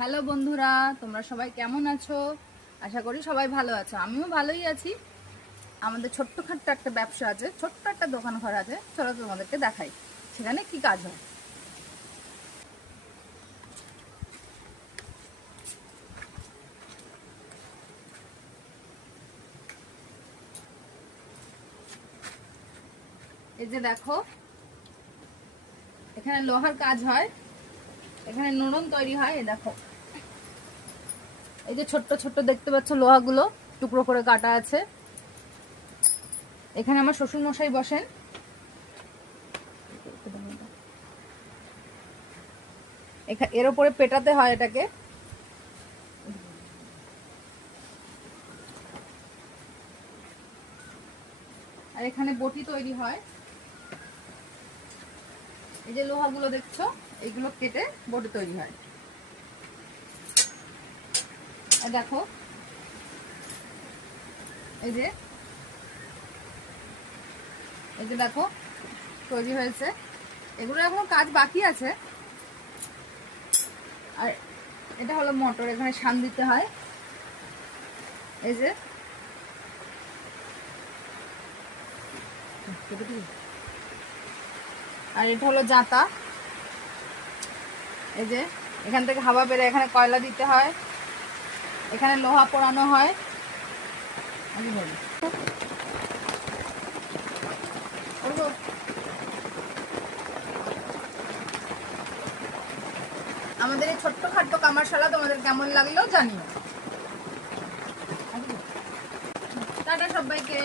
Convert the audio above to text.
Hello বন্ধুরা, তোমরা সবাই কেমন আছো? আশা করি সবাই ভালো আছো। আমিও ভালোই আছি। আমাদের ছোট্টখাট্ট একটা ব্যবসা আছে, ছোট্ট একটা দোকান ঘর আছে। চলো তোমাদেরকে দেখাই, সেখানে কি কাজ হয়। এই যে দেখো, এখানে লোহার কাজ হয়। এখানে নরম তৈরি হয় দেখো। এই যে ছোট্ট ছোট্ট দেখতে পাচ্ছ লোহাগুলো, টুকরো করে কাটা আছে। এখানে আমার শ্বশুর মশাই বসেন এর উপরে পেটাতে হয় এটাকে। আর এখানে বটি তৈরি হয়। এই যে লোহাগুলো দেখছ এইগুলো কেটে বটি তৈরি হয়। দেখো, এই যে এই যে দেখো, তৈরি হয়েছে। এগুলো এখনও কাজ বাকি আছে। আর এটা হলো মোটর, এখানে শান দিতে হয়। এই যে আর এটা হলো জাঁতা। এই যে, এখান থেকে হাওয়া বেরোয় এখানে কয়লা দিতে হয়, এখানে লোহা পোড়ানো হয়। আমি বলি। আমাদের এই ছোট্ট খাট্ট কামারশালা তোমাদের কেমন লাগল জানিও। টাটা সবাইকে।